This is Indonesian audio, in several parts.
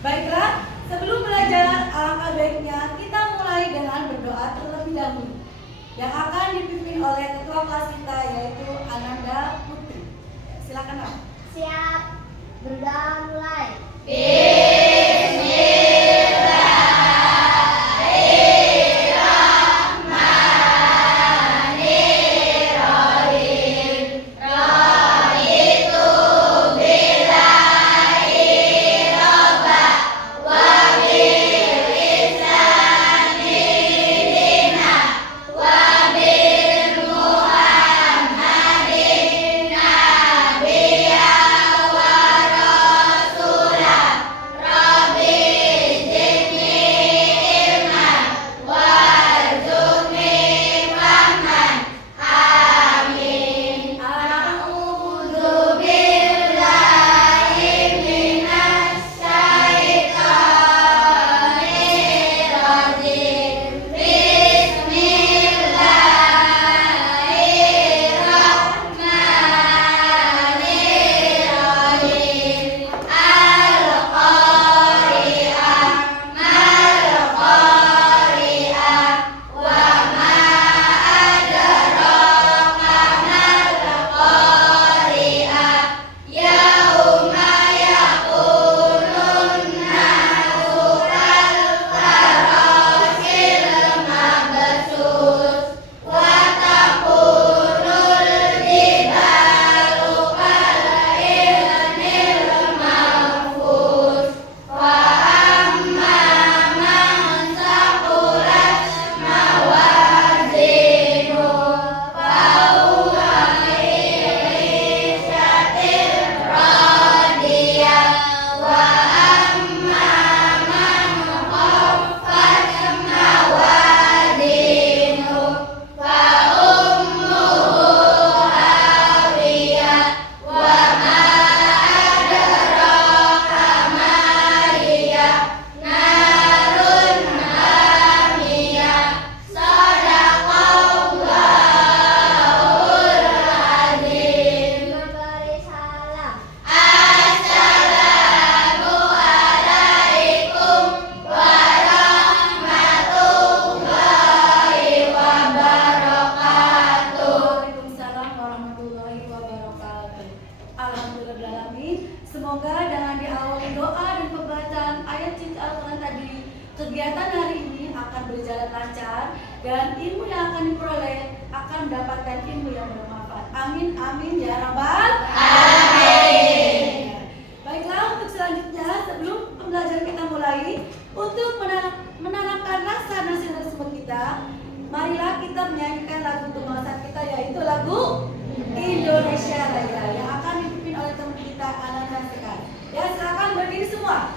Baiklah, sebelum belajar alangkah baiknya kita mulai dengan berdoa terlebih dahulu yang akan dipimpin oleh ketua kelas kita yaitu Ananda Putri. Silakan, Pak. Siap. Berdoa mulai. Semoga dengan diawali doa dan pembacaan ayat cincin Al-Quran tadi, kegiatan hari ini akan berjalan lancar dan ilmu yang akan diperoleh akan mendapatkan ilmu yang bermanfaat. Amin, amin ya rabbal alamin. Baiklah, untuk selanjutnya sebelum pembelajaran kita mulai, untuk menanamkan rasa nasionalisme kita, marilah kita menyanyikan lagu kebangsaan kita yaitu lagu Indonesia Raya yang akan dipimpin oleh teman kita Ananda Sekar. Ya, silakan berdiri semua.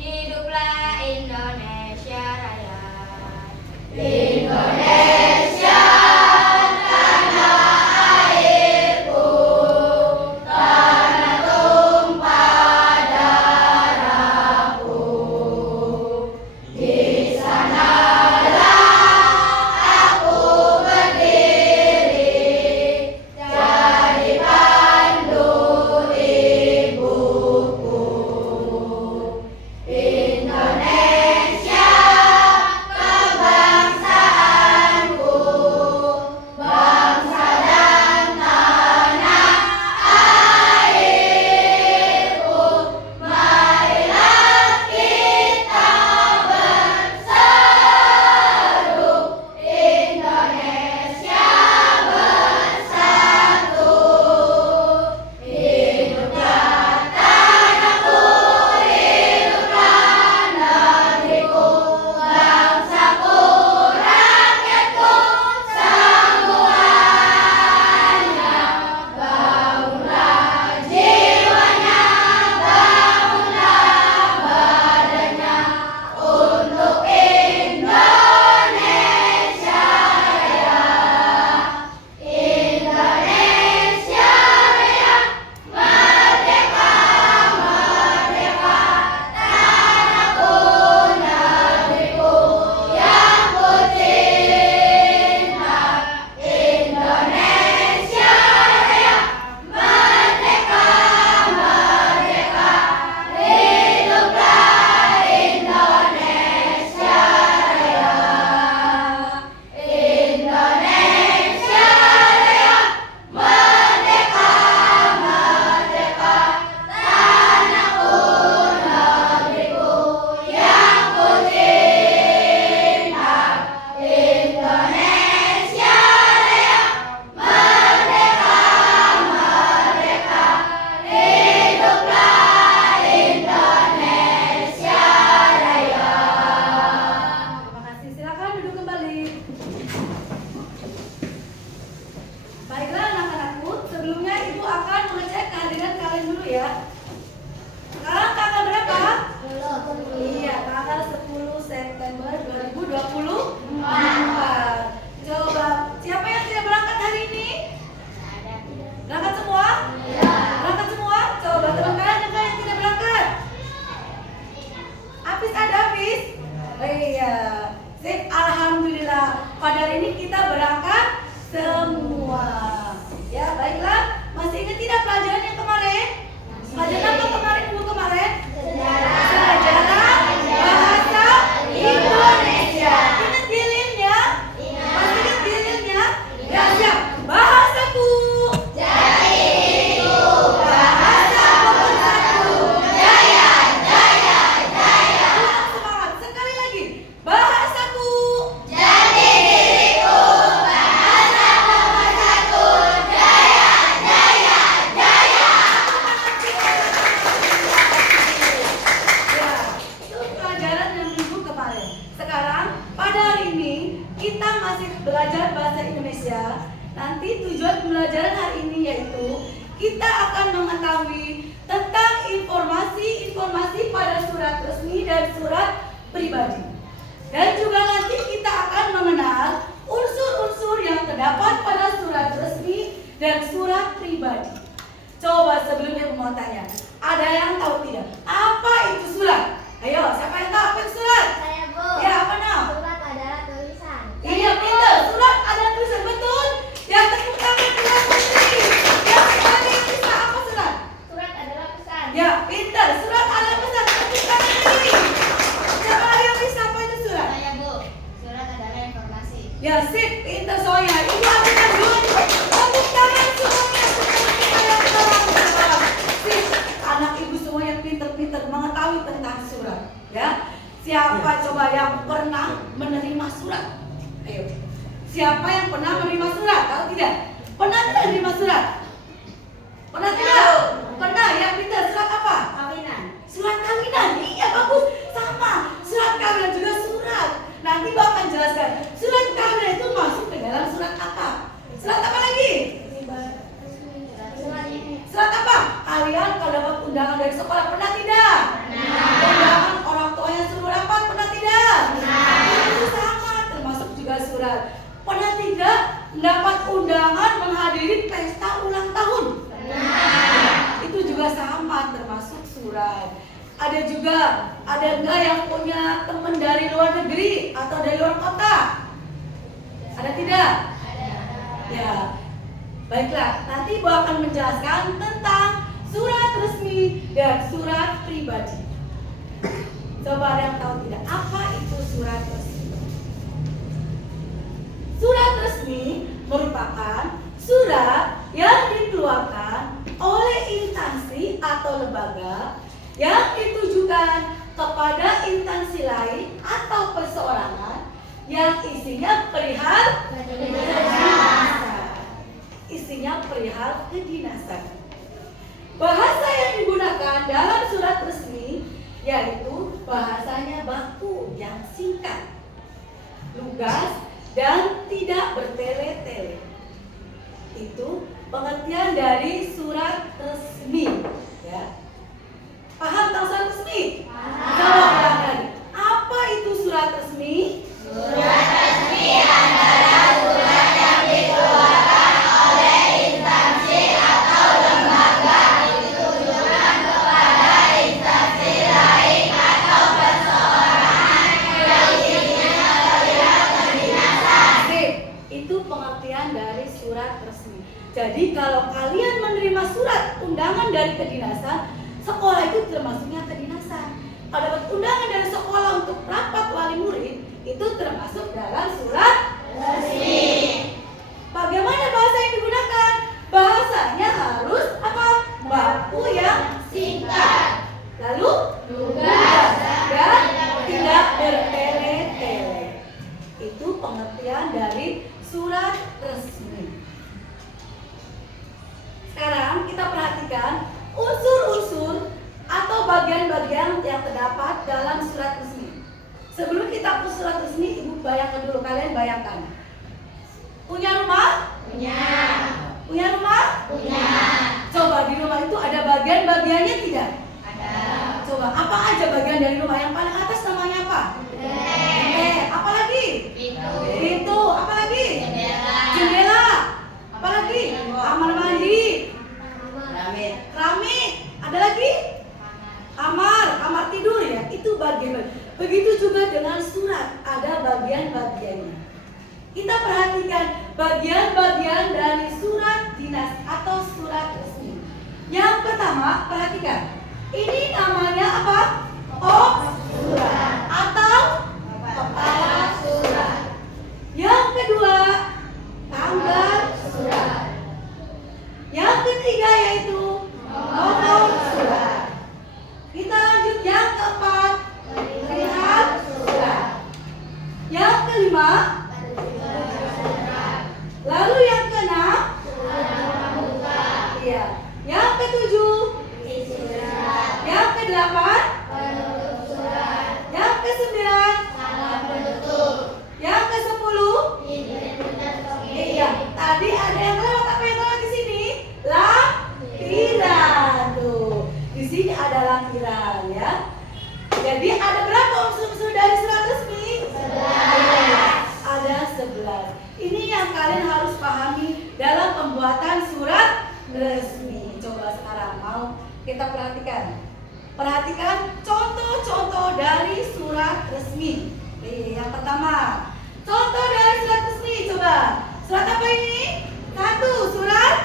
Hiduplah Indonesia Raya. Indonesia tanah airku, tanah tumpah darahku. Di sana hari ini kita berangkat semua. Ya, baiklah. Masih ingat tidak pelajaran yang kemarin? Pelajaran apa kemarin, Ibu kemarin? Sejarah bahasa Indonesia. Ingat dililnya? Masih ingat dililnya? Ya, siap. Bahasaku. Jadiku bahasa pemersatu. Jaya, jaya, jaya. Kurang semangat. Sekali lagi. Bahasaku. Jadi diriku bahasa pemersatu. Jaya, jaya, jaya. Ya, itu pelajaran yang minggu kemarin. Sekarang pada hari ini kita masih belajar bahasa Indonesia. Nanti tujuan pembelajaran hari ini yaitu kita akan mengetahui tentang informasi-informasi pada surat resmi dan surat pribadi. Dan juga nanti kita akan mengenal unsur-unsur yang terdapat pada surat resmi dan surat pribadi. Coba sebelumnya mau tanya, ada yang tahu tidak? Apa itu surat? Ayo, siapa yang tahu apa itu surat? Saya, Bu. Ya, apa nama? Surat adalah tulisan. Iya, pintar. Surat ada tulisan, betul. Yang tepuk tangan buat Putri. Yang sebagai bisa apa surat? Surat adalah pesan. Ya, pintar. Surat ada pesan. Tepuk tangan lagi. Siapa lagi yang bisa apa itu surat? Saya, Bu. Surat adalah informasi. Ya, sip. Pintar soalnya. Ibu artikan dulu. Tepuk tangan semuanya. Sip. Anak ibu semua yang pintar-pintar mengetahui tentang surat. Ya. Siapa coba yang pernah menerima surat? Ayo. Siapa yang pernah menerima surat? Tahu tidak? Pernah tidak menerima surat? Pernah tidak? Pernah ya, pintar. Surat apa? Kawinan. Surat kawinan. Iya, bagus. Sama. Surat kawinan juga surat. Nanti Bapak akan jelaskan. Surat kawinan itu masuk ke dalam surat apa? Surat apa lagi? Surat ini. Surat apa? Kalian kalau dapat undangan dari sekolah pernah tidak? Undangan orang tuanya suruh rapat pernah tidak? Itu sama, termasuk juga surat. Pernah tidak mendapat undangan menghadiri pesta ulang tahun? Itu juga sama, termasuk surat. Ada juga, ada enggak yang punya teman dari luar negeri atau dari luar kota? Ada tidak? Ya. Baiklah, nanti Ibu akan menjelaskan tentang surat resmi dan surat pribadi. Coba ada yang tahu tidak apa itu surat resmi? Surat resmi merupakan surat yang dikeluarkan oleh instansi atau lembaga yang ditujukan kepada instansi lain atau perseorangan yang isinya perihal kedinasan. Isinya perihal kedinasan. Bahasa yang digunakan dalam surat resmi yaitu bahasanya baku yang singkat, lugas, dan tidak bertele-tele. Itu pengertian dari surat resmi. Ya. Paham tentang surat resmi? Coba ulang lagi. Apa itu surat resmi? Surat resmi adalah surat yang dikeluarkan oleh instansi atau lembaga ditujukan kepada instansi lain atau perseorangan yang isinya perihal kedinasan. Sip, itu pengertian dari surat resmi. Jadi kalau kalian menerima surat undangan dari kedinasan, sekolah itu termasuknya kedinasan. Kalau dapat undangan dari sekolah untuk rapat wali murid, itu termasuk dalam surat Resmi. Bagaimana bahasa yang digunakan? Bahasanya harus apa? Baku yang Singkat, lalu lugas, dan tidak bertele-tele. Itu pengertian dari surat resmi. Sekarang kita perhatikan unsur-unsur atau bagian-bagian yang terdapat dalam surat resmi. Sebelum kita ke surat resmi, Ibu bayangkan dulu, kalian bayangkan. Punya rumah? punya, Punya rumah? punya, Coba di rumah itu ada bagian-bagiannya tidak? ada, Coba apa aja bagian dari rumah? Yang paling atas namanya apa? Apa lagi? pintu, Pintu. Apa lagi? jendela, Jendela. Apa lagi? Kamar mandi. keramik, Keramik. Ada lagi? Kamar tidur ya. Itu bagian. Begitu juga dengan surat, ada bagian-bagiannya. Kita perhatikan bagian-bagian dari surat dinas atau surat resmi. Yang pertama, perhatikan. Ini namanya apa? Surat atau kepala surat. Yang kedua, tanggal surat. Yang ketiga yaitu nomor surat. Kita lanjut yang keempat, lihat surat. Yang kelima, lalu yang keenam, iya. Yang ketujuh, yang kedelapan, yang kesembilan, yang ke-10. Iya, tadi ada yang lewat. Apa yang lewat di sini? Lampiran. Tuh, di sini ada lampiran ya. Jadi ada berapa unsur-unsur dari surat resmi? 11. Ada 11. Ini yang kalian harus pahami dalam pembuatan surat resmi. Coba sekarang mau kita perhatikan. Perhatikan contoh-contoh dari surat resmi. Yang pertama, contoh dari surat resmi. Coba, surat apa ini? 1, surat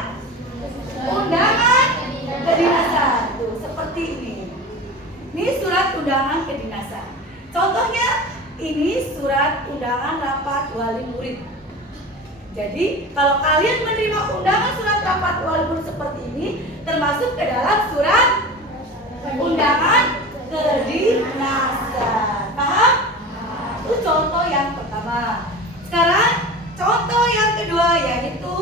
undangan kedinasan. Tuh, seperti ini. Ini surat undangan kedinasan. Contohnya, ini surat undangan rapat wali murid. Jadi, kalau kalian menerima undangan surat rapat wali murid seperti ini, termasuk ke dalam surat undangan kedinasan. Paham? Itu contoh yang pertama. Sekarang contoh yang kedua yaitu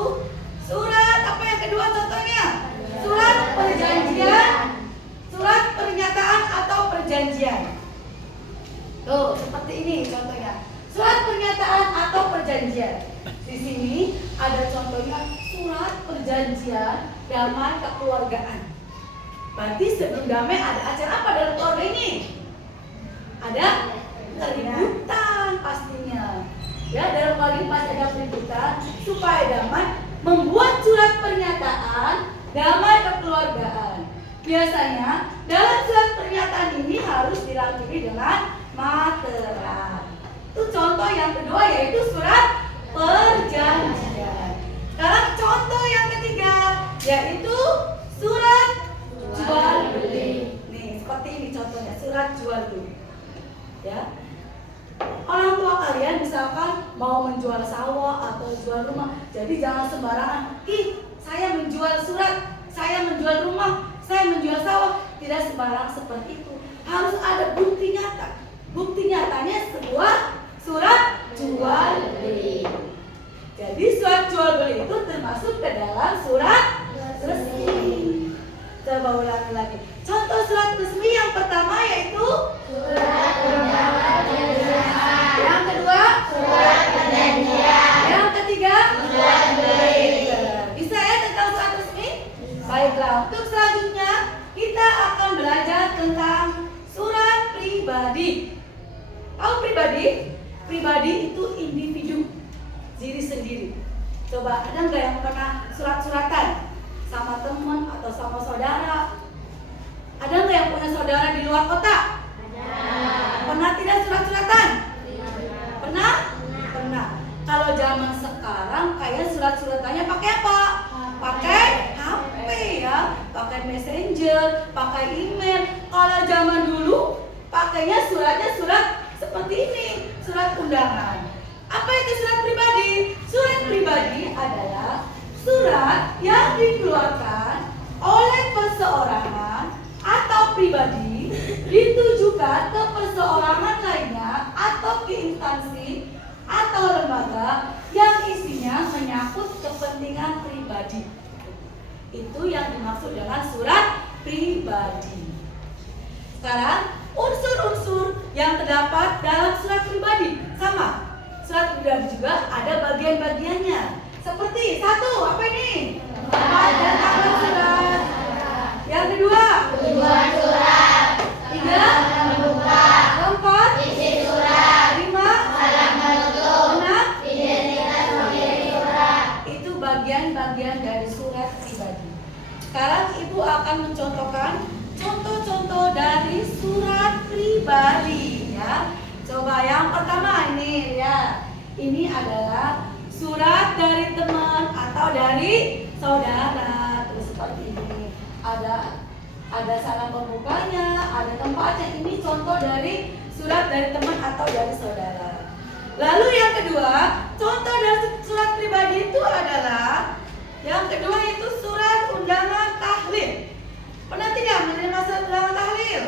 surat apa yang kedua contohnya? Surat perjanjian, surat pernyataan atau perjanjian. Tuh, seperti ini contohnya. Surat pernyataan atau perjanjian. Di sini ada contohnya surat perjanjian damai kekeluargaan. Berarti sebelum damai ada acara apa dalam keluarga ini? Ada keributan pastinya. Ya, dalam keluarga ini pasti ada keributan. Supaya damai, membuat surat pernyataan damai kekeluargaan. Biasanya dalam surat pernyataan ini harus dilengkapi dengan materai. Itu contoh yang kedua yaitu surat perjanjian. Sekarang contoh yang ketiga yaitu surat jual beli. Nih, seperti ini contohnya, surat jual beli. Ya. Orang tua kalian misalkan mau menjual sawah atau jual rumah. Jadi jangan sembarangan, saya menjual surat, saya menjual rumah, saya menjual sawah. Tidak sembarang seperti itu. Harus ada bukti nyata. Bukti nyatanya sebuah surat jual beli. Jadi surat jual beli itu termasuk ke dalam surat resmi. Coba ulangi lagi. Contoh surat resmi yang pertama yaitu Surat undangan kedinasan. yang kedua Surat perjanjian. yang ketiga Jual beli. Bisa ya tentang surat resmi? Baiklah, untuk selanjutnya kita akan belajar tentang surat pribadi. Tahu pribadi? Pribadi itu individu, diri sendiri. Coba ada nggak yang pernah surat-suratan sama teman atau sama saudara? Ada nggak yang punya saudara di luar kota? Pernah tidak surat-suratan? Pernah? Pernah. Kalau zaman sekarang kayak surat-suratannya pakai apa? Pakai HP ya, pakai messenger, pakai email. Kalau zaman dulu pakainya suratnya surat seperti ini, surat undangan. Apa itu surat pribadi? Surat pribadi adalah surat yang dikeluarkan oleh perseorangan atau pribadi ditujukan ke perseorangan lainnya atau ke instansi atau lembaga yang isinya menyangkut kepentingan pribadi. Itu yang dimaksud dengan surat pribadi. Sekarang unsur-unsur yang terdapat dalam surat pribadi sama. Surat pribadi juga ada bagian-bagiannya. Seperti 1, apa ini? Tempat dan tanggal surat. Yang kedua, Tujuan surat. 3, Membuka. 4, Isi surat. 5, Halaman tutup. 6. Identitas pemilik surat. Itu bagian-bagian dari surat pribadi. Sekarang Ibu akan mencontohkan contoh-contoh dari surat pribadi ya. Coba yang pertama ini ya. Ini adalah surat dari teman atau dari saudara. Terus seperti ini. Ada salam pembukanya, ada tempatnya. Ini contoh dari surat dari teman atau dari saudara. Lalu yang kedua, contoh dari surat pribadi itu adalah yang kedua itu surat undangan tahlil. Pernah tidak menerima surat undangan tahlil?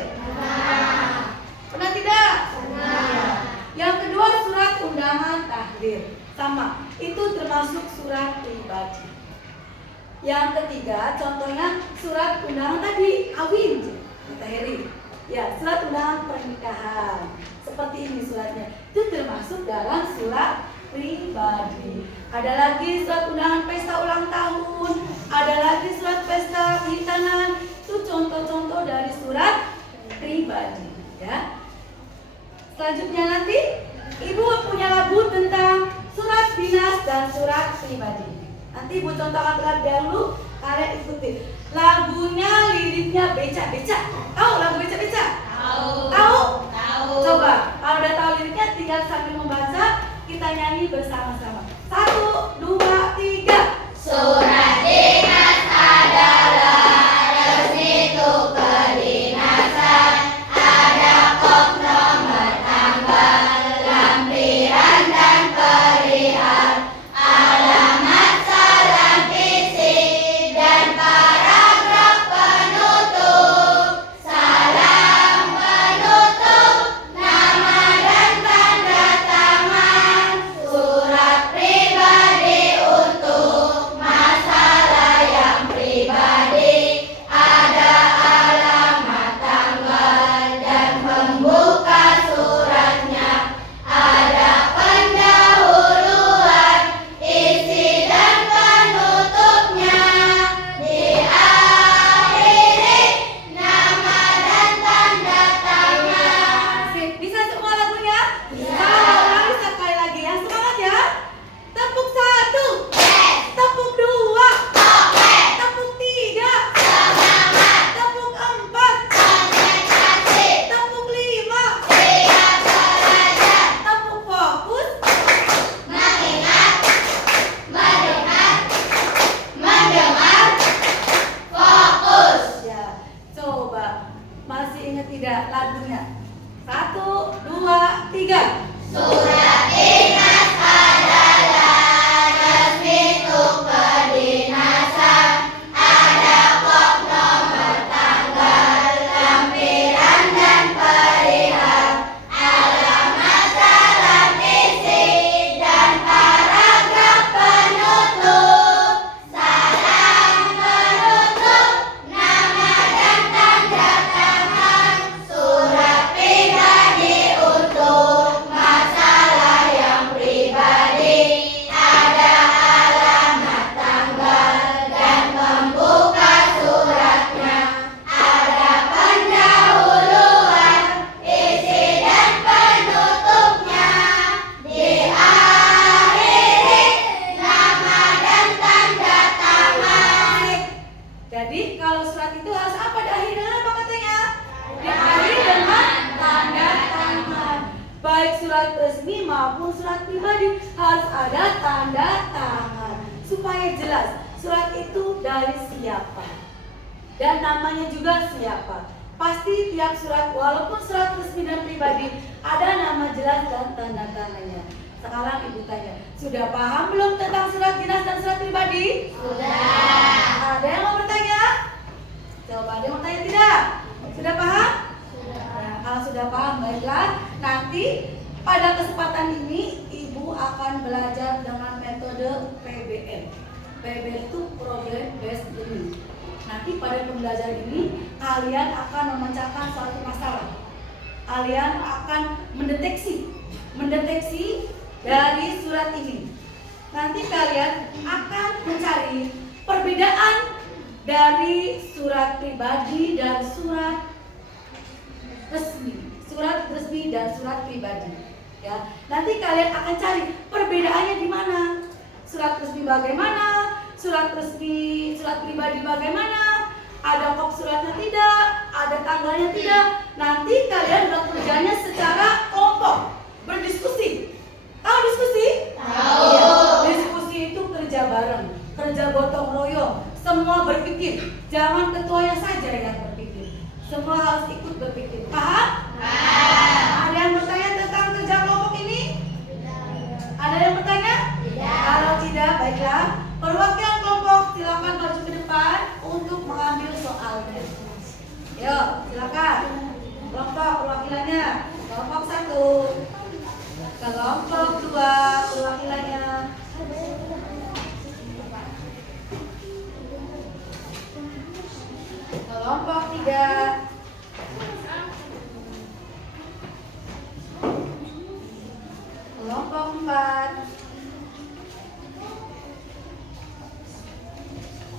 Pernah tidak? Yang kedua surat undangan tahlil. Sama, itu termasuk surat pribadi. Yang ketiga, contohnya surat undangan tadi, kawin, Tante Heri. Ya, surat undangan pernikahan. Seperti ini suratnya. Itu termasuk dalam surat pribadi. Ada lagi surat undangan pesta ulang tahun. Ada lagi surat pesta pernikahan. Itu contoh-contoh dari surat pribadi. Ya. Selanjutnya nanti Ibu punya lagu tentang surat dinas dan surat pribadi. Nanti Ibu contohkan terlebih dahulu, kalian ikuti. Lagunya, liriknya beca-beca. Tahu lagu beca-beca? Tahu. Tahu? Tahu. Coba, kalau udah tahu liriknya tinggal sambil membaca, kita nyanyi bersama-sama. 1, 2, 3. Surat dinas adalah resmi untuk kedinasan. Ada kop nomor tanggal, lampiran dan perihal, alamat salam isi dan paragraf penutup. Salam penutup, nama dan tanda tangan. Surat pribadi untuk masalah yang pribadi. Ada alamat tanggal dan pembuka suratnya. Ada pendahuluan, isi dan penutupnya. Diakhiri nama dan tanda tangan. Sip, bisa semua lagunya? Bisa. Ulangi sekali lagi ya, semangat ya. Tepuk 1, tepuk 2, tepuk 3, tepuk 4, Konsentrasi, tepuk 5, siap belajar, tepuk fokus. mengingat, melihat, mendengar, fokus. Ya, coba masih ingat tidak lagunya? 1, 2, 3. Surat dinas adalah resmi untuk kedinasan. Ada kop nomor tanggal, lampiran dan perihal, alamat salam isi dan paragraf penutup. Salam penutup, nama dan tanda tangan. Surat pribadi untuk masalah yang pribadi. Ada alamat tanggal dan pembuka suratnya. Ada pendahuluan, isi dan penutupnya. Diakhiri nama dan tanda tangan. Jadi kalau surat itu harus apa? Diakhiri dengan apa katanya? Diakhiri dengan tanda tangan. Baik surat resmi maupun surat pribadi harus ada tanda tangan supaya jelas surat itu dari siapa dan namanya juga siapa. Pasti tiap surat walaupun surat resmi dan pribadi ada nama jelas dan tanda tangannya. Sekarang Ibu tanya, sudah paham belum tentang surat dinas dan surat pribadi? Sudah. Ada yang mau bertanya? Coba ada yang mau tanya tidak? Sudah paham? Nah, kalau sudah paham baiklah. Nanti pada kesempatan ini Ibu akan belajar dengan metode PBL. PBL itu Problem Based Learning. Nanti pada pembelajaran ini kalian akan memecahkan suatu masalah. Kalian akan mendeteksi dari surat ini. Nanti kalian akan mencari perbedaan dari surat pribadi dan surat resmi. Surat resmi dan surat pribadi. Ya, nanti kalian akan cari perbedaannya di mana. Surat resmi bagaimana? Surat resmi, surat pribadi bagaimana? Ada kop suratnya tidak? Ada tanggalnya tidak? Nanti kalian bekerjanya secara kelompok, berdiskusi. Tahu diskusi? Tahu. Iya, diskusi Semua harus ikut berpikir. Paham? Ada yang bertanya tentang kerja kelompok ini? Ada yang bertanya? Kalau tidak, baiklah. Perwakilan kelompok silakan maju ke depan untuk mengambil soalnya. Yuk, silakan. Kelompok perwakilannya. Kelompok 1. Kelompok 2 perwakilannya. Kelompok 3. Kelompok 4.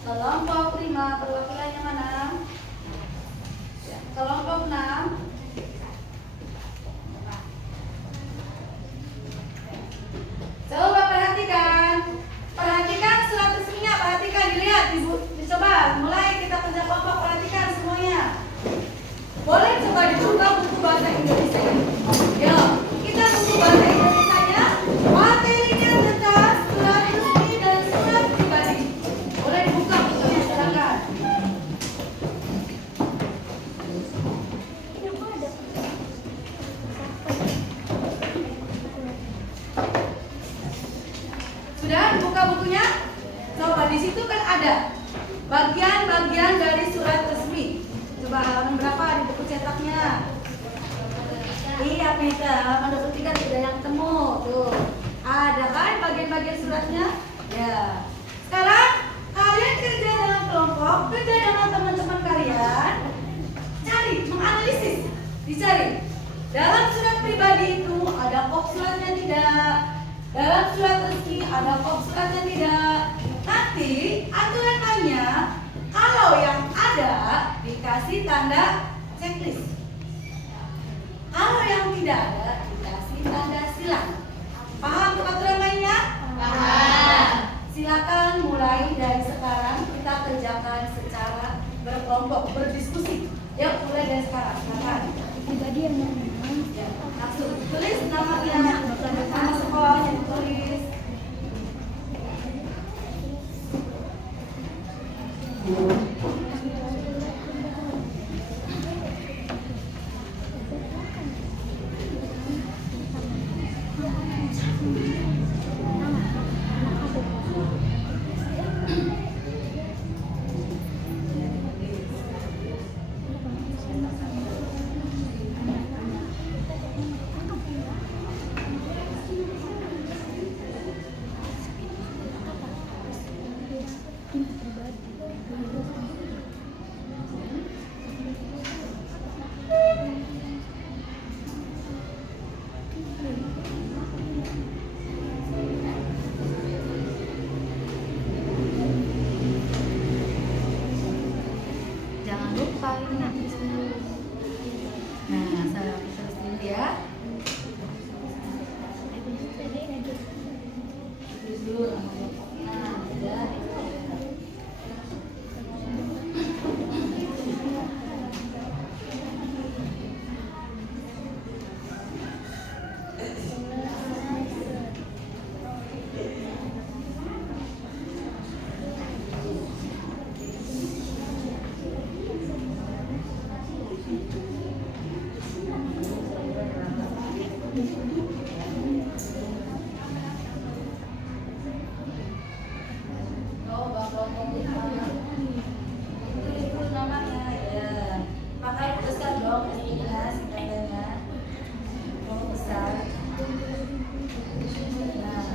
Kelompok 5 perwakilannya mana? Kelompok 6. Coba perhatikan. Perhatikan surat resminya, perhatikan, dilihat, dicoba. Mulai kita kerja kelompok, perhatikan semuanya. Boleh coba dibuka buku bahasa Indonesia. Yuk, kita buku bahasa Indonesia-nya. Materinya tentang surat resmi dan surat pribadi. Boleh dibuka bukunya, silakan. Sudah dibuka bukunya? Coba di situ kan ada bagian-bagian dari surat resmi. Coba halaman berapa di buku cetaknya? Iya, Peter, halaman 23 tidak yang ketemu. Tuh. Ada kan bagian-bagian suratnya? Ya. Sekarang kalian kerja dalam kelompok, kerja dengan teman-teman kalian. Cari, menganalisis. Dicari. Dalam surat pribadi itu ada kop suratnya tidak? Dalam surat resmi ada kop suratnya tidak? Nanti aturan mainnya kalau yang ada dikasih tanda checklist. Kalau yang tidak ada dikasih tanda silang. Paham tuh aturan mainnya? Paham. Silakan mulai dari sekarang kita kerjakan secara berkelompok, berdiskusi. Yuk mulai dari sekarang. Silakan. Pribadi yang mana? Ya, langsung tulis namanya, nama sekolahnya tulis. Jangan lupa ini. Nah, saya tulis dulu ya. Tulis dulu nama kelompoknya. Ya. Oh, bakal tulis dulu namanya ya. Pakai besar dong pastinya singkatannya. Oh, besar. Nah,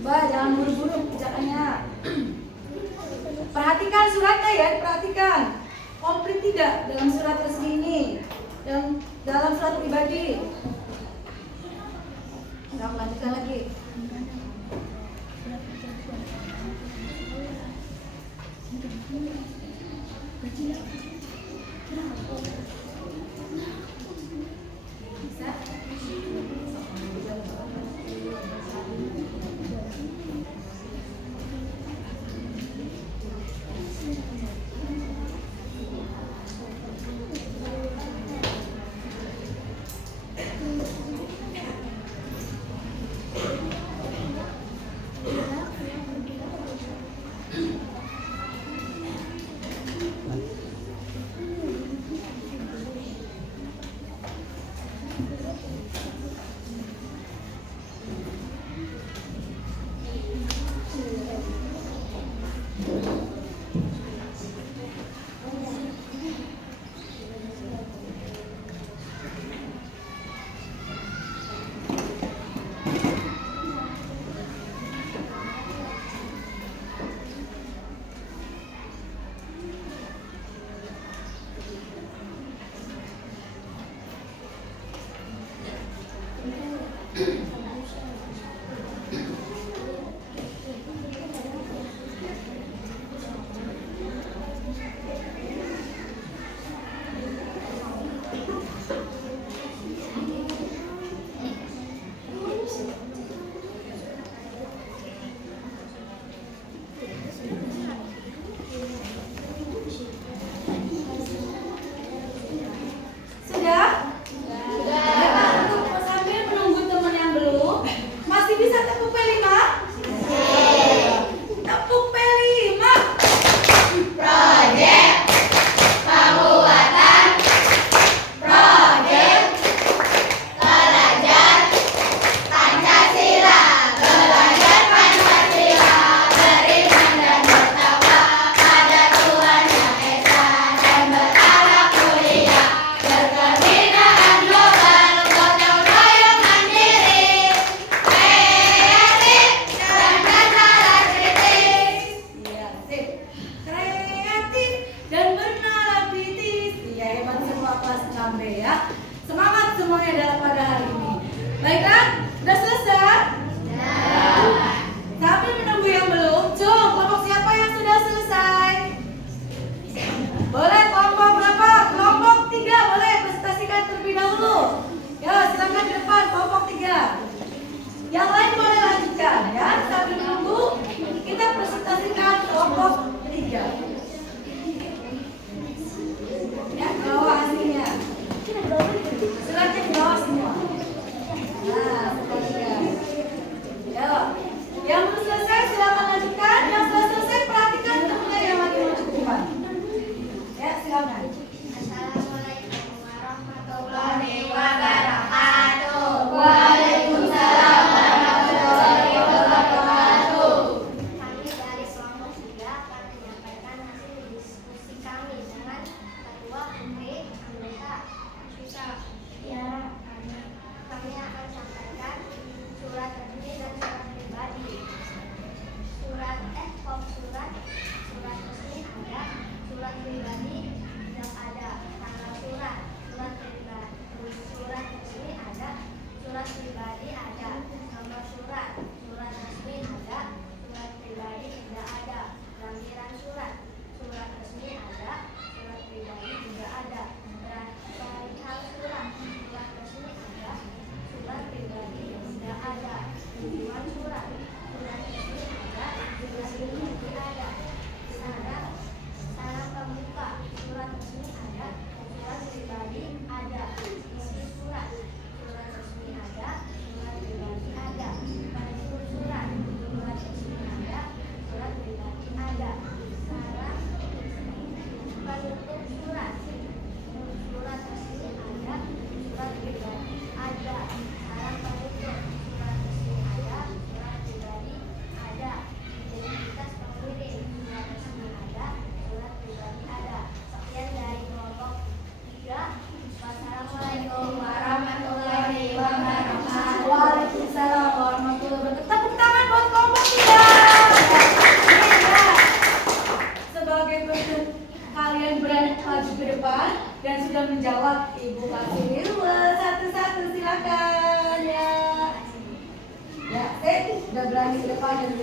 Coba jangan buru-buru kerjaannya. Perhatikan suratnya ya, perhatikan. Komplit tidak dalam surat resmi ini? Dan dalam surat pribadi. Nah, lanjutkan lagi.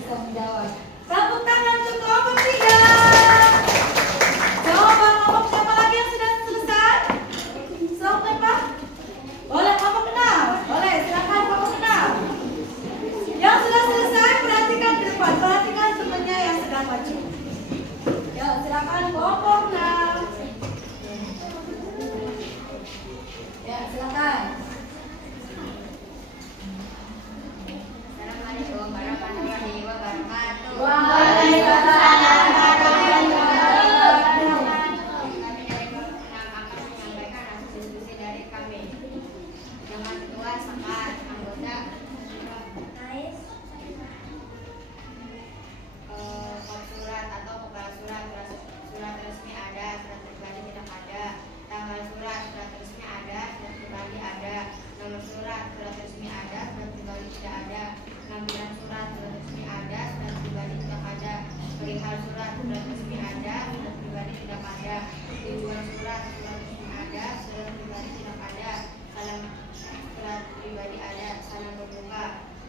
bisa menjawab. Tepuk tangan untuk kelompok 3. Jawaban kelompok siapa lagi yang sudah selesai? Silakan Pak. Boleh kelompok 6. Boleh, silakan kelompok 6. Yang sudah selesai perhatikan ke depan, perhatikan temannya yang sedang maju. Ya, silakan kelompok 6. Ya, silakan. Assalamualaikum warahmatullahi wabarakatuh. Waalaikumsalam warahmatullahi wabarakatuh. Kami dari kelompok 6 akan menyampaikan hasil diskusi dari kami. Dengan ketua sepakat, anggota kop surat atau kepala surat, surat resmi ada, surat pribadi tidak ada. Tanggal surat, surat resmi ada, surat pribadi ada. Nomor surat, surat resmi ada, surat pribadi tidak ada. Lampiran surat, surat resmi ada, surat pribadi tidak ada. Perihal surat, surat resmi ada, surat pribadi tidak ada. Tujuan surat, surat resmi ada, surat pribadi tidak ada. Salam surat pribadi ada, salam berbuka.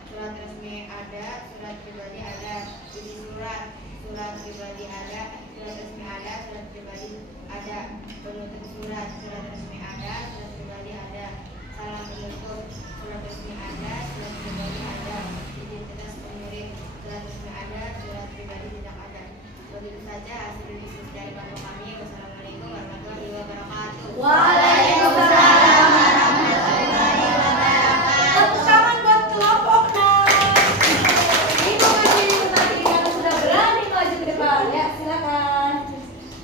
Surat resmi ada, surat pribadi ada. Isi surat, surat pribadi ada, surat resmi ada, surat pribadi ada. Penutup surat, surat resmi ada, surat pribadi ada. Salam penutup, surat resmi ada, surat pribadi ada. Identitas pengirim, surat resmi ada, surat pribadi tidak ada. Begitu saja hasil diskusi dari kelompok kami. Wassalamualaikum warahmatullahi wabarakatuh. Waalaikumsalam warahmatullahi wabarakatuh. Tepuk tangan buat kelompok 6. Ibu maju tadi karena sudah berani maju ke depan. Ya, silakan.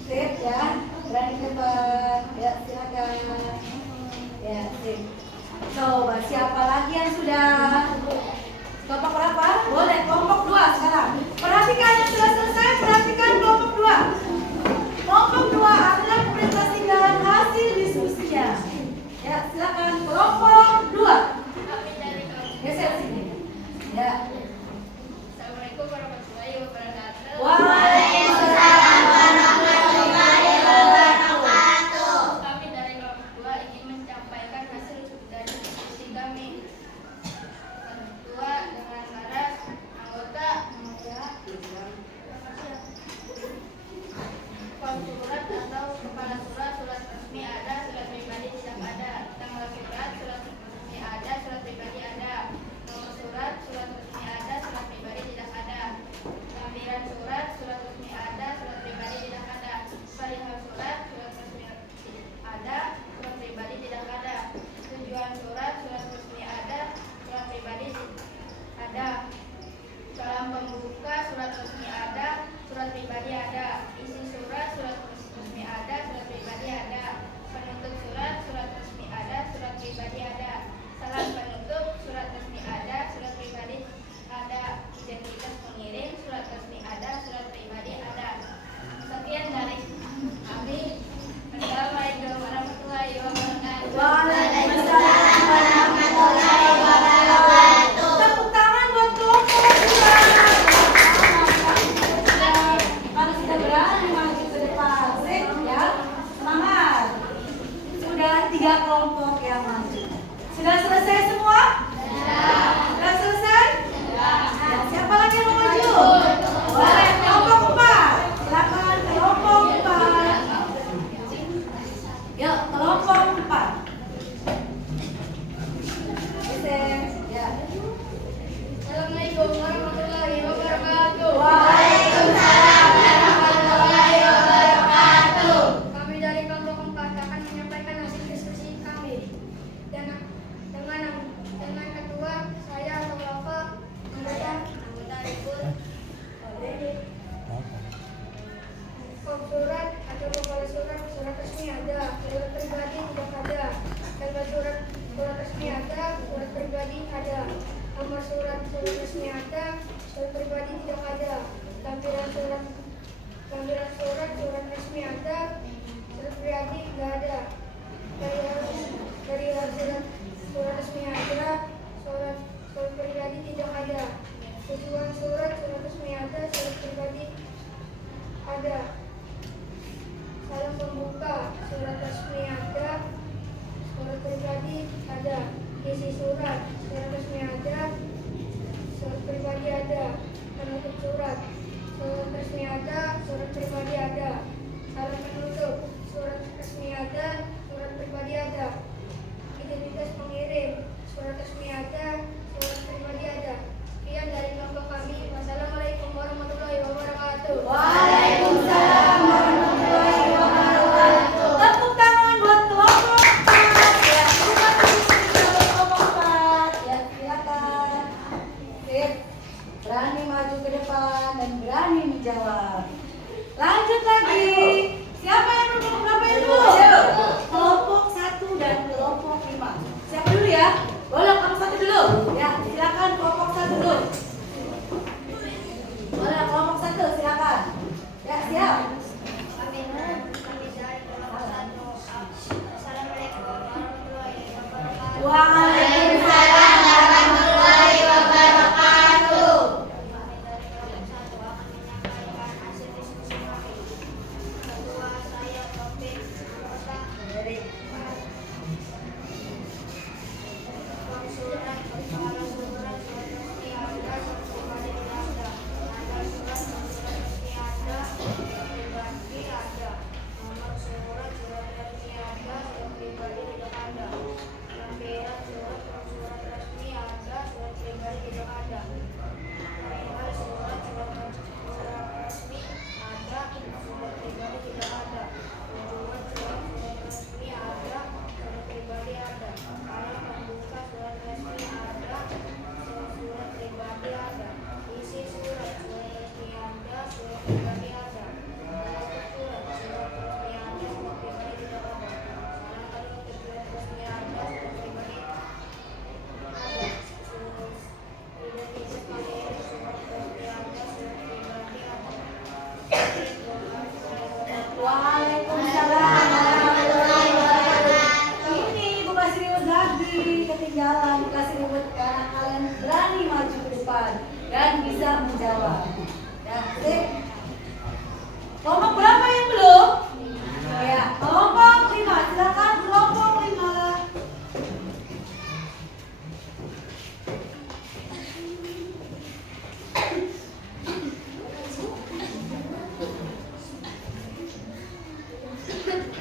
Sip ya, berani ke depan. Ya, silakan. Ya, sip. Coba siapa lagi yang sudah? Kelompok berapa? Boleh, kelompok 2 sekarang. Perhatikan yang sudah selesai, perhatikan kelompok 2. Kelompok 2 adalah presentasikan hasil diskusinya. Ya, silakan kelompok 2. Kami dari kelompok. Geser sini. Ya. Assalamualaikum warahmatullahi wabarakatuh. Waalaikumsalam warahmatullahi wabarakatuh. Kami dari kelompok 2 ingin menyampaikan hasil dari diskusi kami. Ketua dengan Laras, anggota kop surat atau kepala surat, surat resmi ada, surat pribadi tidak ada. Tanggal surat, surat resmi ada, surat pribadi ada. Nomor surat, surat resmi ada, surat pribadi tidak ada. Lampiran surat, surat resmi ada, surat pribadi tidak ada. Perihal surat, surat resmi ada, surat pribadi tidak ada. Tujuan surat, surat resmi ada, surat pribadi ada. Salam pembuka, surat resmi ada, surat pribadi ada. Isi surat, surat resmi ada, surat pribadi ada. Penutup surat, surat resmi ada, surat pribadi ada. Salam penutup, surat resmi ada, surat pribadi ada. Identitas pengirim, surat resmi ada, surat pribadi ada. Sekian dari kami. Assalamualaikum warahmatullahi wabarakatuh. Waalaikumsalam warahmatullahi wabarakatuh. Tepuk tangan buat kelompok 2. Kalau sudah berani maju ke depan, sip ya. Semangat. Sudah 3 kelompok yang maju. Sudah selesai semua? Sudah selesai? Ya, siapa lagi yang mau maju? Boleh, kelompok 4. Silakan kelompok 4. Yuk, kelompok 4. Geser, ya. Assalamualaikum warahmatullahi wabarakatuh. Waalaikumsalam warahmatullahi wabarakatuh. Kami dari kelompok 4 akan menyampaikan hasil diskusi kami. Dengan ketua saya atau bapak anggota ribut kop surat atau kepala surat, surat resmi ada, surat pribadi tidak ada. Tanggal surat, surat resmi ada, surat pribadi ada. Nomor surat, surat resmi ada, surat pribadi tidak ada. Lampiran surat, surat resmi ada, surat pribadi tidak ada. Dari surat resmi ada, surat pribadi tidak ada. Tujuan surat resmi ada, surat pribadi ada. Salam pembuka, surat resmi ada, surat pribadi ada. Isi surat resmi ada, surat pribadi ada. Penutup berani menjawab. Lanjut lagi. Siapa yang berkelompok berapa itu? Kelompok 1 dan kelompok 5. Siapa dulu ya? Boleh kelompok 1 dulu. Ya, silakan kelompok 1 dulu. Boleh kelompok 1 silakan. Ya, siap. Kami dari kelompok 1. Assalamualaikum warahmatullahi wabarakatuh. Waalaikumsalam warahmatullahi wabarakatuh. Kami dari kelompok 1 akan menyampaikan hasil diskusi kami. Ketua saya Taufik, anggota surat, kalau surat resmi ada, pribadi tidak ada. Ada surat resmi ada, pribadi ada. Nomor surat resmi ada, pribadi tidak ada. Lampiran surat resmi ada, surat pribadi tidak ada. Nomor surat resmi ada, surat pribadi tidak ada. Tujuan surat resmi ada, surat pribadi ada. Kalau pembuka surat resmi ada, surat pribadi ada. Isi surat resmi ada, surat pribadi ada. Penutup surat resmi ada, surat pribadi tidak ada. Salah kalimat surat resmi ada, surat pribadi ada. Identitas kalian surat resmi ada, surat pribadi ada. Waalaikumsalam warahmatullahi wabarakatuh. Ini Bu kasih ribut lagi ketinggalan. Bu kasih ribut karena kalian berani maju ke depan dan bisa menjawab. Ya, sip. Kelompok berapa yang belum? Ya, kelompok 5. Silakan kelompok 5.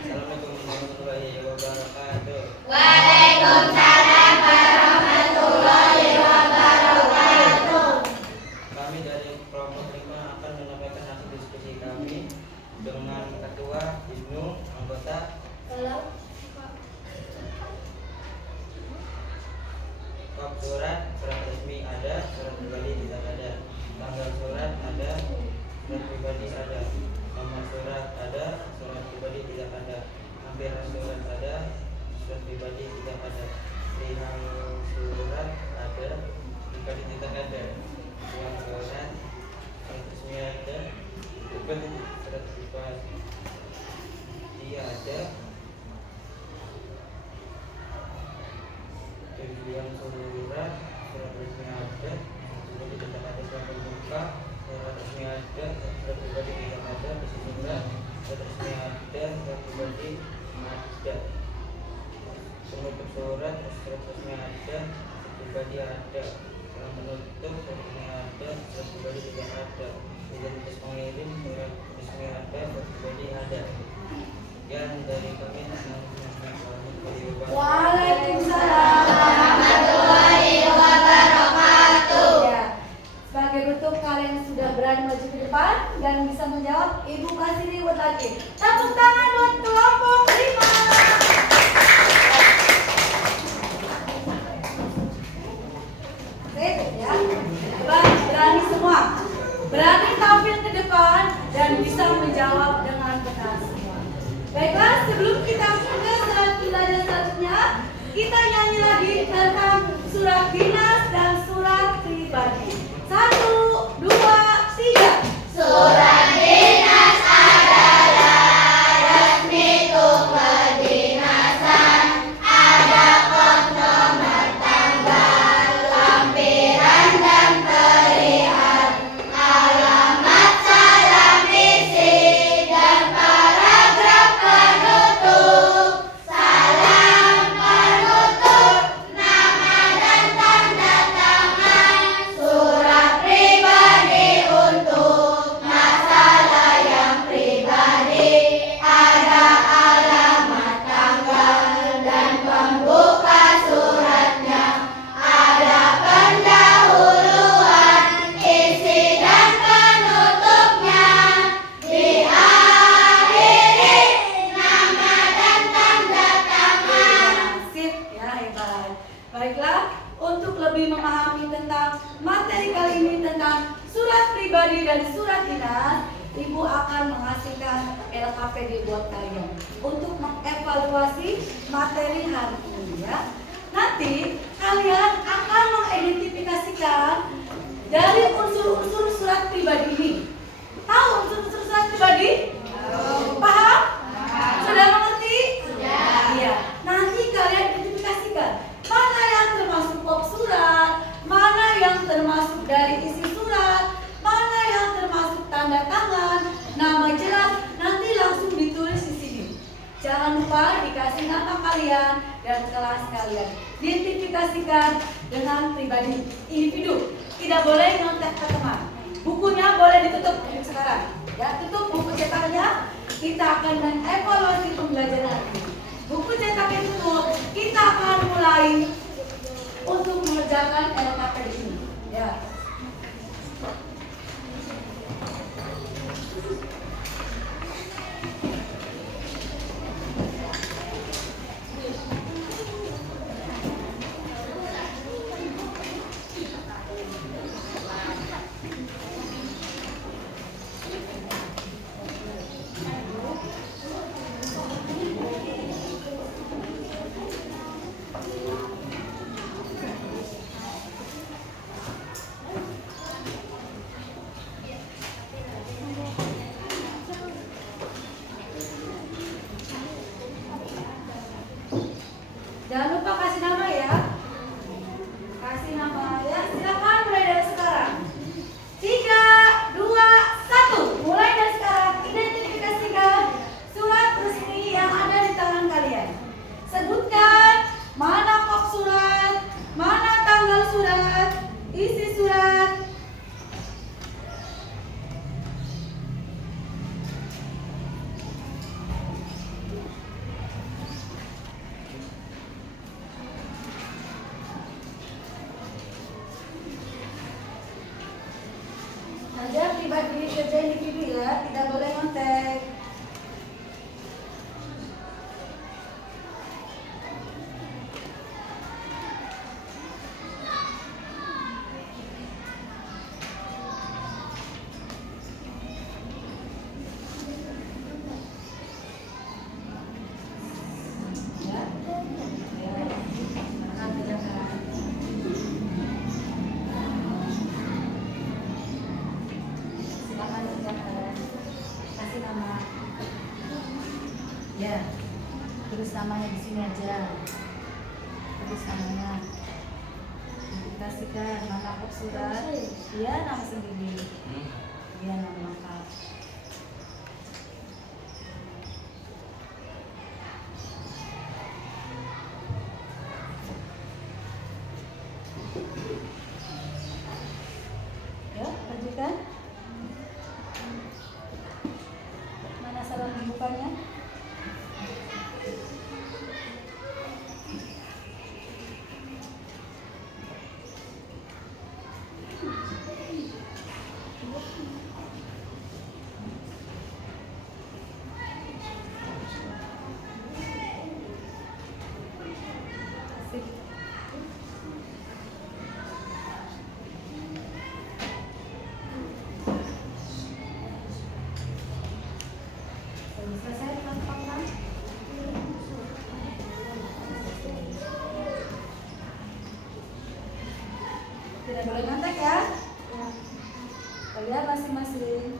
Assalamualaikum warahmatullahi wabarakatuh. Waalaikumsalam warahmatullahi wabarakatuh. Kami dari kelompok 5 akan menyampaikan hasil diskusi kami dengan Ketua Ibnu, anggota kop surat resmi ada, surat pribadi tidak ada. Tanggal surat ada, surat pribadi ada. Nomor surat ada, surat pribadi tidak ada. Lampiran surat ada, surat pribadi tidak ada. Perihal surat ada, pribadi tidak ada. Uang surat resmi ada, pribadi surat pribadi ada. Tujuan surat resmi ada, pribadi tidak ada. Surat pembuka surat resmi ada, surat pribadi tidak ada. Isi surat resmi ada, surat pribadi ada. Penutup surat resmi ada, surat pribadi ada. Salam penutup resmi ada, surat pribadi tidak ada. Identitas pengirim surat resmi ada, surat pribadi ada. Sekian dari kami. Waalaikumsalam Warahmatullahi wabarakatuh. Ya, sebagai bentuk kalian sudah berani maju ke depan dan bisa menjawab, Ibu kasih reward lagi. Tepuk tangan buat kelompok 5. Sip, ya. Berani semua. Berani tampil ke depan dan bisa menjawab dengan benar semua. Baiklah, sebelum kita ke surat pelajaran selanjutnya, kita nyanyi lagi tentang surat dinas dan surat pribadi. 1, 2, 3. Surat dinas adalah resmi untuk kedinasan. Ada kod nomor tanggal, lampiran dan perihal, alamat, salam isi, dan paragraf penutup. Salam penutup, nama dan tanda tangan. Surat pribadi untuk dari surat dinas, Ibu akan mengasihkan LKPD buat kalian untuk mengevaluasi materi hari ini ya. Nanti kalian akan mengidentifikasikan dari unsur-unsur surat pribadi ini. Tahu unsur-unsur surat pribadi? Paham? Sudah mengerti? Sudah. Iya. Nanti kalian identifikasikan mana yang termasuk bab surat, mana yang termasuk dari isi surat, mana yang termasuk tanda tangan, nama jelas. Nanti langsung ditulis di sini. Jangan lupa dikasih nama kalian dan kelas kalian. Diidentifikasikan dengan pribadi individu. Tidak boleh nyontek ke teman. Bukunya boleh ditutup sekarang. Ya, tutup buku cetakannya. Kita akan mengevaluasi pembelajaran hari ini. Buku cetaknya tutup. Kita akan mulai untuk mengerjakan LKPD ini. Ya. Jangan lupa kasih nama ya. Kasih nama ya. Silakan mulai dari sekarang. 3, 2, 1. Mulai dari sekarang identifikasikan surat resmi yang ada di tangan kalian. Sebutkan mana kop surat, mana tanggal surat, isi surat. Ajar pribadi kerja individu ya, tidak boleh ngontek. Ya, ya, akan kerjakan. Silakan kerjakan. Kasih nama. Ya, tulis namanya di sini aja. Tulis namanya. Kasihkan nama kop surat. Iya, nama sendiri. Iya, nama lengkap. Ya, kerjakan. Mana salam dibukanya? Asik. Sudah selesai teman-teman? Tidak boleh ngontek ya? Kalian masing-masing.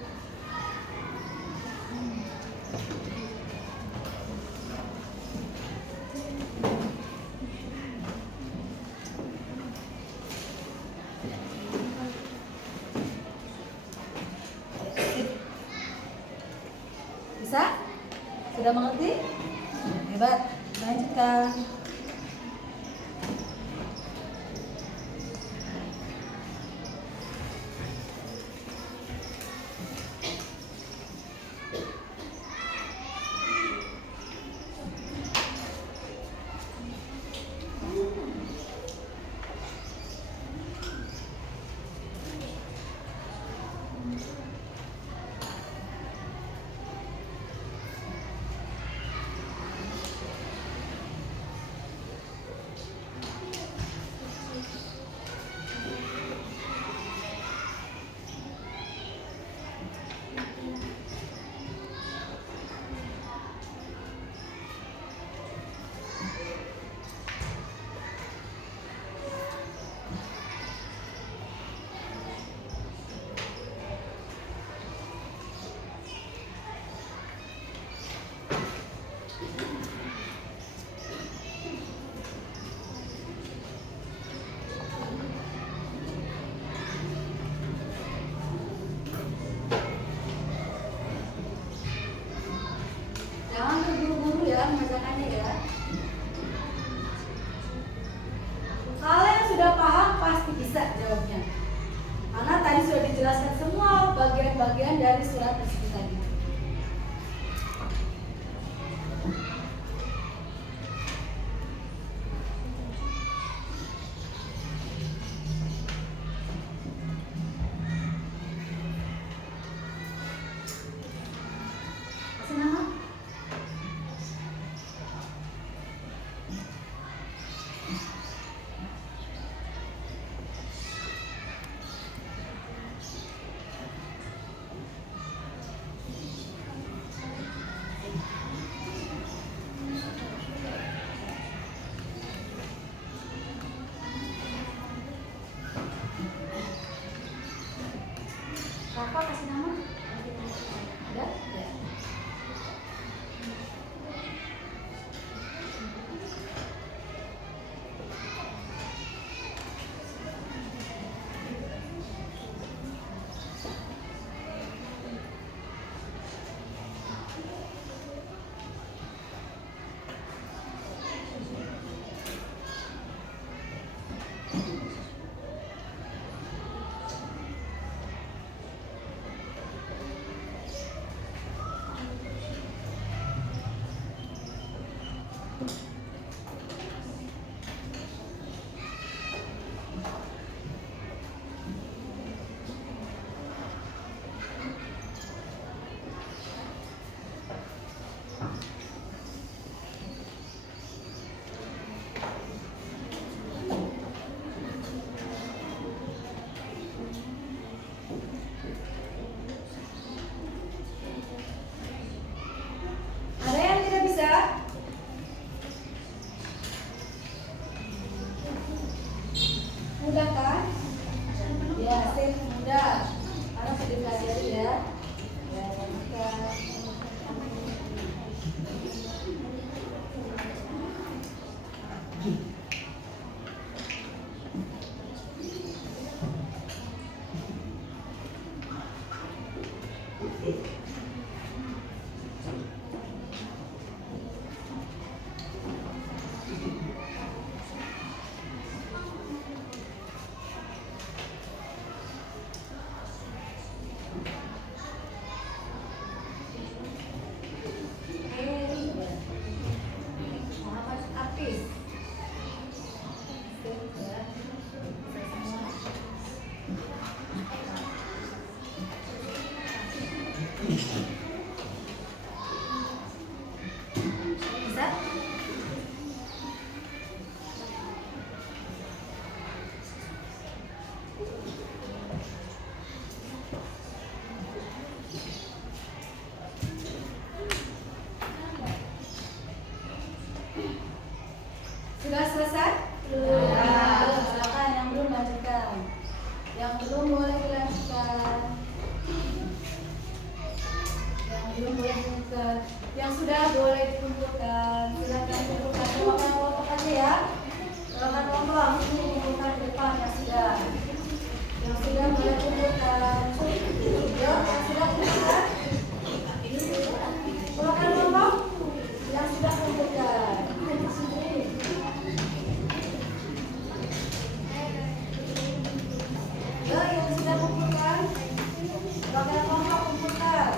Bisa? Sudah mengerti? Hebat. Lanjutkan. bagian dari surat tersebut tadi. Kasih nama. Rafa kasih nama? Ada? Ya. Ada yang tidak bisa? Mudah kan? Ya, sip, mudah. Karena sudah dipelajari ya. Ya, mudah. Muhammad Hafiz. Bisa? Sudah selesai? Belum. Silakan yang belum lanjutkan. Yang belum boleh dilanjutkan. Yang belum boleh dilanjutkan. Yang sudah boleh dikumpulkan. Silakan kumpulkan kelompok aja ya. Silakan kelompok ini kumpulkan di depan yang sudah. Yang sudah boleh kumpulkan. Yuk, yang sudah kumpulkan. Silakan kelompok yang sudah kumpulkan. Yang sudah kumpulkan, bagian kelompok kumpulkan.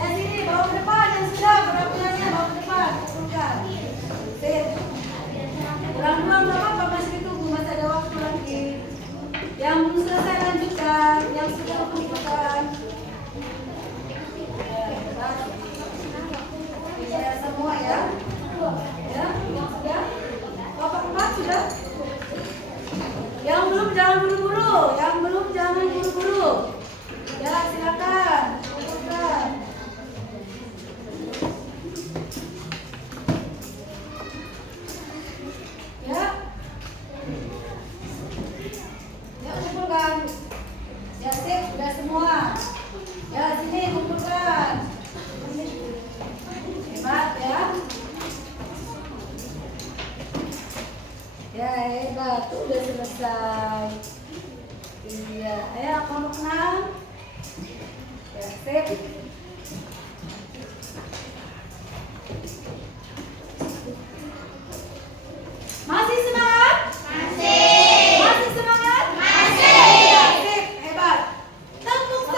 Ya sini, bawa ke depan yang sudah berapa-berapanya bawa ke depan kumpulkan. Sip. Kurang-kurang nggak apa-apa, masih ditunggu, masih ada waktu lagi. Yang belum selesai lanjutkan, yang sudah kumpulkan. Ya, hebat. Bisa semua ya. Ya, yang sudah. Kelompok 4 sudah. Yang belum jangan buru-buru, yang belum jangan buru-buru. Ya, silakan. Kumpulkan. Ya. Ya, kumpulkan. Ya, sip, sudah semua. Ya, sini kumpulkan. Hebat ya. Ya, hebat, udah selesai. Ini dia. Ayo, kelompok 6. Ya, sip. Masih semangat? Masih. Masih semangat? Masih. Ya, sip, hebat. Tepuk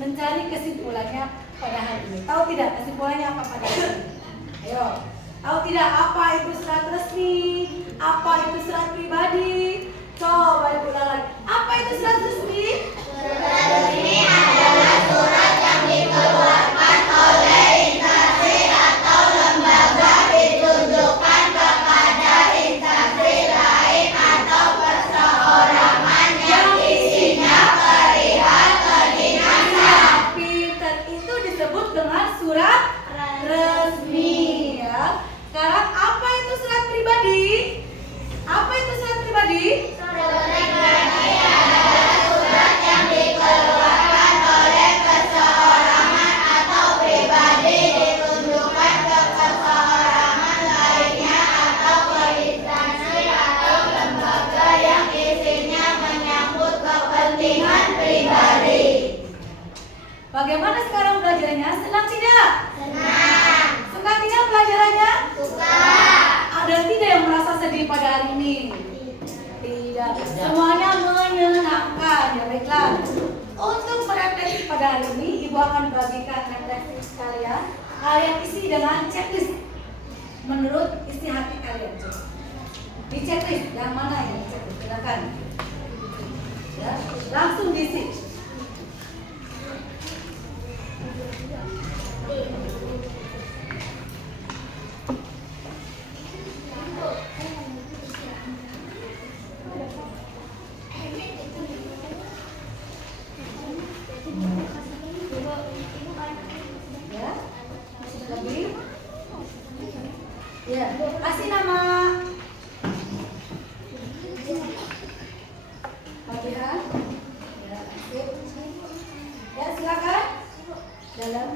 mencari kesimpulannya pada hari ini. Tahu tidak kesimpulannya apa pada hari ini? Ayo, tahu tidak apa itu surat resmi? Apa itu surat pribadi? Coba diulang lagi. Apa itu surat resmi? Surat resmi adalah surat yang dikeluarkan oleh instansi atau lembaga ditujukan kepada instansi lain atau perseorangan yang isinya perihal kedinasan. Pinter, itu disebut dengan surat resmi ya. Sekarang apa itu surat pribadi? Apa itu surat pribadi? Surat pribadi adalah surat yang dikeluarkan oleh perseorangan atau pribadi ditujukan ke perseorangan lainnya atau ke instansi atau lembaga yang isinya menyangkut kepentingan pribadi. Bagaimana sekarang belajarnya? Senang tidak? Senang. Suka tidak pelajarannya? Suka. Ada tidak yang merasa sedih pada hari ini? Tidak. Semuanya menyenangkan ya, baiklah. Untuk merefleksi pada hari ini, Ibu akan bagikan refleksi kalian. Kalian isi dengan checklist menurut isi hati kalian. Di checklist yang mana ya? Checklist. Silakan. Ya, langsung diisi. Ya, lebih. Ya, kasih nama. Bagian. Ya, sip. Ya, silakan. Dalam.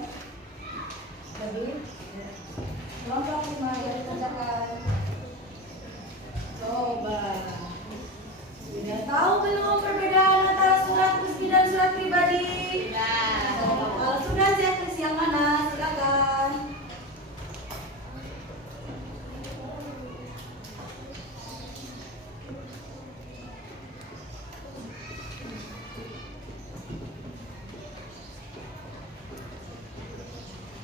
Lebih. Ya. Kelompok 5 ya, dikerjakan. Coba. Sudah tahu belum perbedaan antara surat resmi dan surat pribadi? Kalau sudah checklist yang mana? Silakan.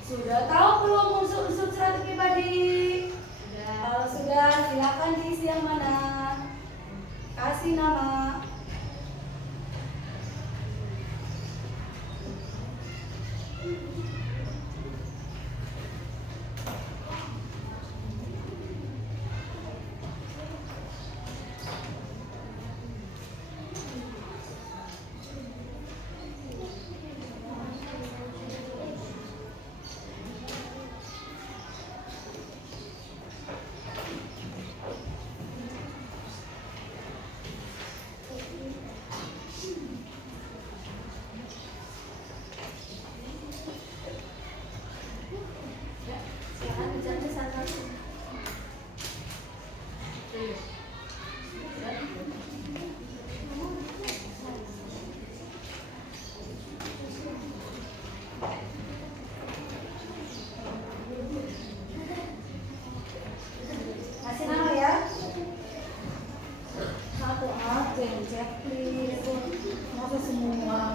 Sudah tahu belum unsur-unsur surat pribadi? Kalau sudah, silakan diisi yang mana? Kasih nama. Silakan bicara satu-satu. Kasih nama ya. Satu aja yang checklist. Masa semua.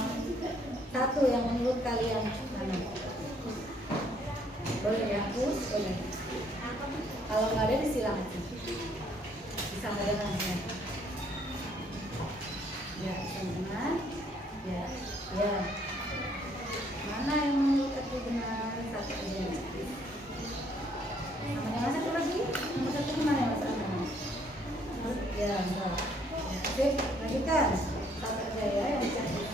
Satu yang menurut kalian mana? Boleh dihapus, boleh. Kalau nggak ada disilang aja. Bisa nggak ada namanya? Ya, benar. Ya, ya. Mana yang menurut aku benar? Satu aja yang checklist. Sama yang satu lagi? Nomor satu mana yang mas Ana? Ya, enggak. Oke, lanjutkan. Satu aja ya yang checklist.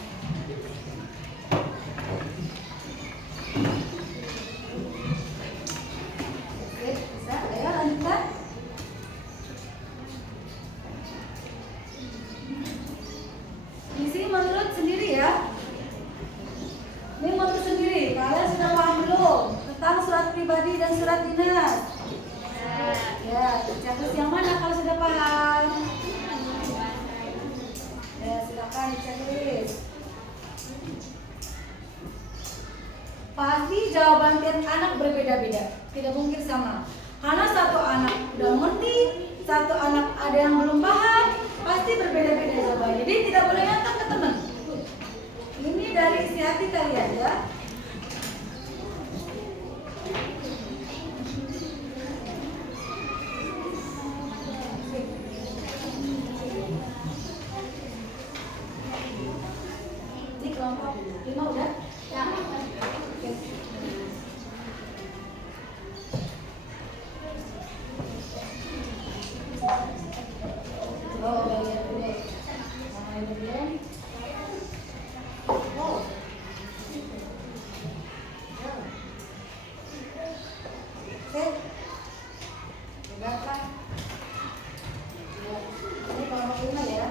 Bisa ya, lanjutkan. Isi menurut sendiri ya. Ini menurut sendiri. Kalian sudah paham belum tentang surat pribadi dan surat dinas? Ya, checklist yang mana kalau sudah paham? Ya, silakan checklist. Pasti jawaban tiap anak berbeda-beda, tidak mungkin sama. Karena satu anak udah mengerti, satu anak ada yang belum paham, pasti berbeda-beda jawabannya. Jadi tidak boleh ngangkat ke teman. Ini dari isi hati kalian ya. Ini kelompok 5 udah? Ya. Oke. Oh, bagian dulu. Mulai dulu. Oh. Oke. Berapa? Ya. Ini kelompok 5 ya.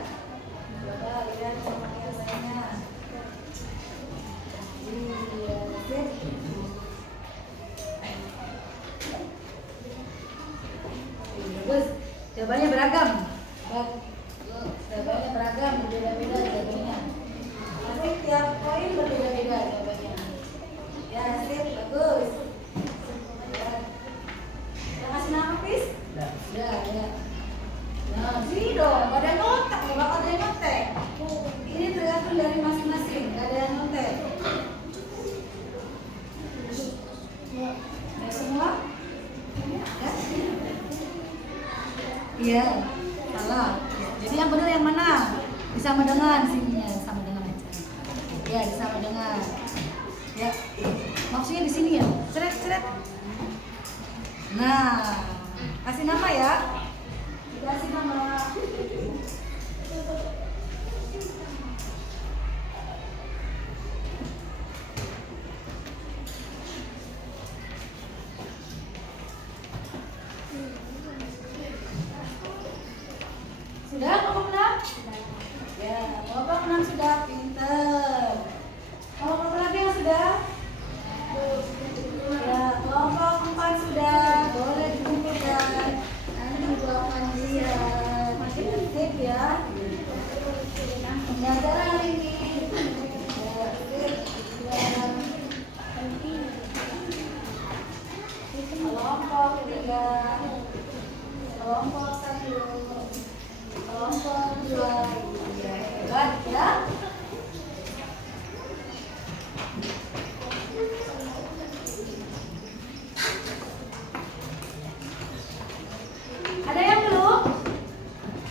Coba lihat kelompok yang lainnya. Iya, oke. Bagus. Jawabannya beragam. Jawabannya beragam, berbeda-beda jawabannya. Nanti tiap poin berbeda-beda jawabannya. Ya, sip, bagus. Ya. Udah kasih nama, Pis? Udah, ya. Nah, sini dong, gak ada notek, gak bakal ada yang notek. Ini tergantung dari masing-masing, gak ada yang notek. Ya, semua? Ya? Iya, salah. Jadi yang benar yang mana? Disama dengan sininya, sama dengan aja. Ya, disama dengan. Ya, maksudnya di sini ya. Ceret. Nah, kasih nama ya. Kasih nama. Sudah kelompok 6? Ya, kelompok 6 sudah pinter. Kelompok berapa yang sudah? Ya, kelompok 4 sudah. Boleh dikumpulkan. Nanti gua akan lihat. Masih aktif ya. Pembelajaran hari ini. Ya, aktif. Kelompok 3. Kelompok 1. Kelompok 2. Ya, hebat ya. Ada yang belum?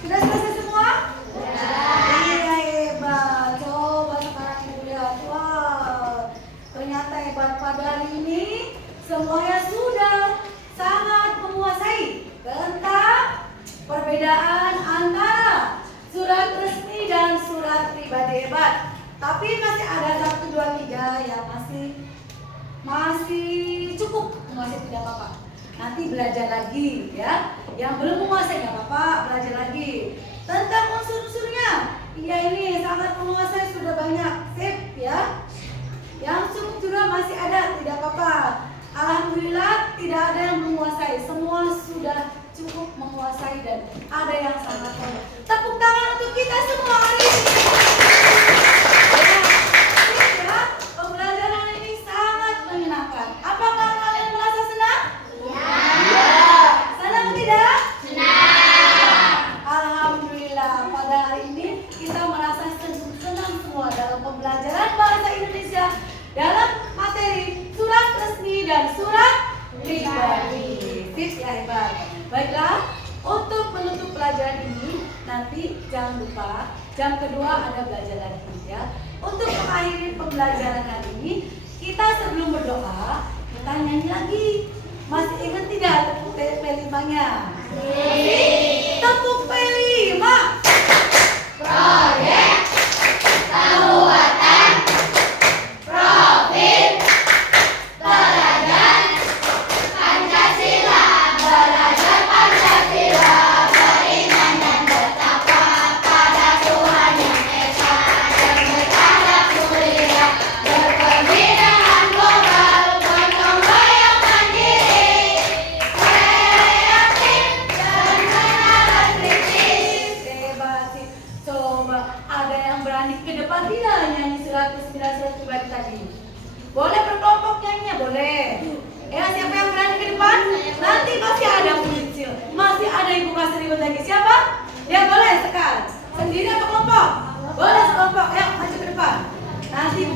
Sudah selesai semua? Iya, hebat. Coba sekarang ibu lihat. Wow, ternyata hebat pada hari ini semuanya sudah sangat menguasai tentang perbedaan antara surat resmi dan surat pribadi. Hebat. Tapi masih ada 1, 2, 3 yang masih cukup menguasai, tidak apa-apa. Nanti belajar lagi ya. Yang belum menguasai nggak apa-apa, belajar lagi. Tentang unsur-unsurnya, iya ini sangat menguasai, sudah banyak. Sip ya. Yang cukup juga masih ada, tidak apa-apa. Alhamdulillah tidak ada yang menguasai, semua sudah cukup menguasai dan ada yang sangat banyak. Tepuk tangan untuk kita semua hari ini. Ya, pembelajaran ini sangat menyenangkan. Apakah kalian merasa senang? Ya. Senang tidak? Senang. Alhamdulillah pada hari ini kita merasa senang semua dalam pembelajaran bahasa Indonesia dalam materi surat resmi dan surat pribadi. Tips ya, hebat. Baiklah, untuk menutup pelajaran ini nanti jangan lupa jam kedua ada belajar lagi ya. Untuk mengakhiri pembelajaran hari ini, kita sebelum berdoa kita nyanyi lagi. Masih ingat tidak tepuk P5-nya? Tepuk P5. Proyek Kabupaten Provinsi Belajar Pancasila, belajar Pancasila, beriman dan bertakwa pada Tuhan Yang Esa, dan bertadab mulia, berbagi dengan moral, gotong royong mandiri, kreatif dan kenalan kritis. Hebat sih. Coba ada yang berani ke depan tidak nyanyi surat pribadi tadi? Boleh berkelompok nyanyinya, boleh. Ya, siapa yang berani ke depan? Nanti masih ada muncul, masih ada ibu kasih ribut lagi. Siapa? Ya boleh sekarang. Sendiri atau kelompok? Boleh sekelompok. Ya, maju ke depan. Nanti ibu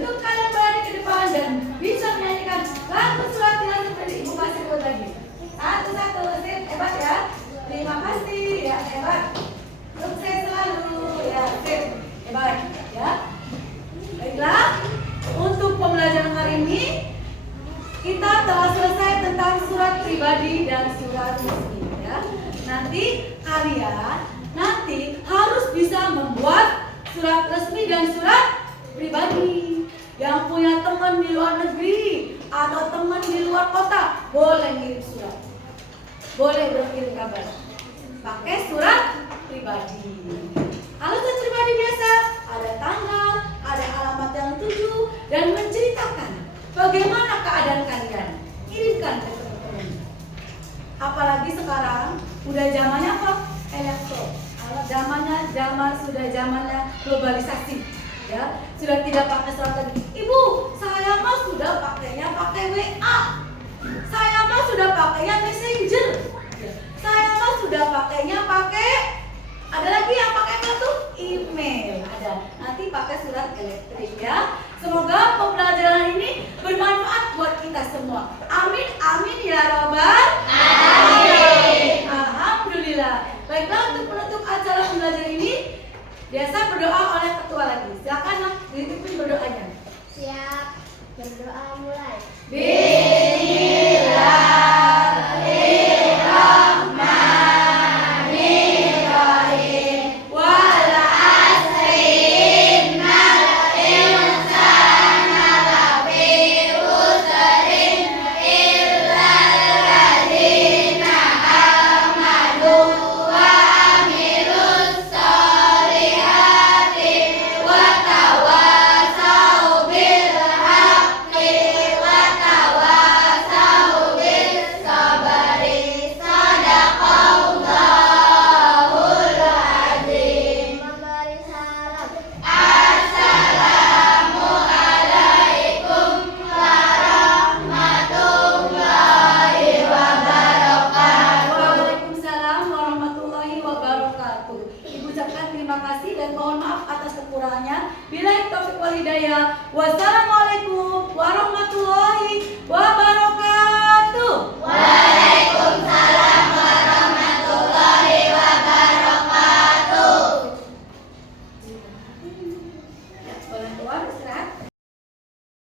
Untuk kalian berani ke depan dan bisa menyanyikan lagu surat dengan seperti Ibu kasih buat lagi. Satu-satu, sip, hebat ya. Terima kasih, ya hebat. Sukses selalu, ya sip, hebat, ya. Baiklah, untuk pembelajaran hari ini kita telah selesai tentang surat pribadi dan surat resmi, ya. Nanti kalian harus bisa membuat surat resmi dan surat pribadi. Yang punya teman di luar negeri atau teman di luar kota boleh ngirim surat, boleh berkirim kabar pakai surat pribadi. Kalau surat pribadi biasa ada tanggal, ada alamat yang tuju dan menceritakan bagaimana keadaan kalian. Kirimkan ke teman-teman. Apalagi sekarang udah zamannya apa? Elektron. Sudah zamannya globalisasi, ya. Sudah tidak pakai surat lagi. Ibu, saya mah sudah pakainya pakai WA. Saya mah sudah pakainya Messenger. Saya mah sudah pakainya pakai, ada lagi yang pakai apa tuh? Email. Ada. Nanti pakai surat elektrik, ya. Semoga pembelajaran ini bermanfaat buat kita semua. Amin, amin ya robbal alamin. Alhamdulillah. Baiklah, untuk penutup acara pembelajaran ini biasa berdoa oleh ketua lagi. Silakan ditutupin berdoanya. Siap. Berdoa mulai. Bismillah.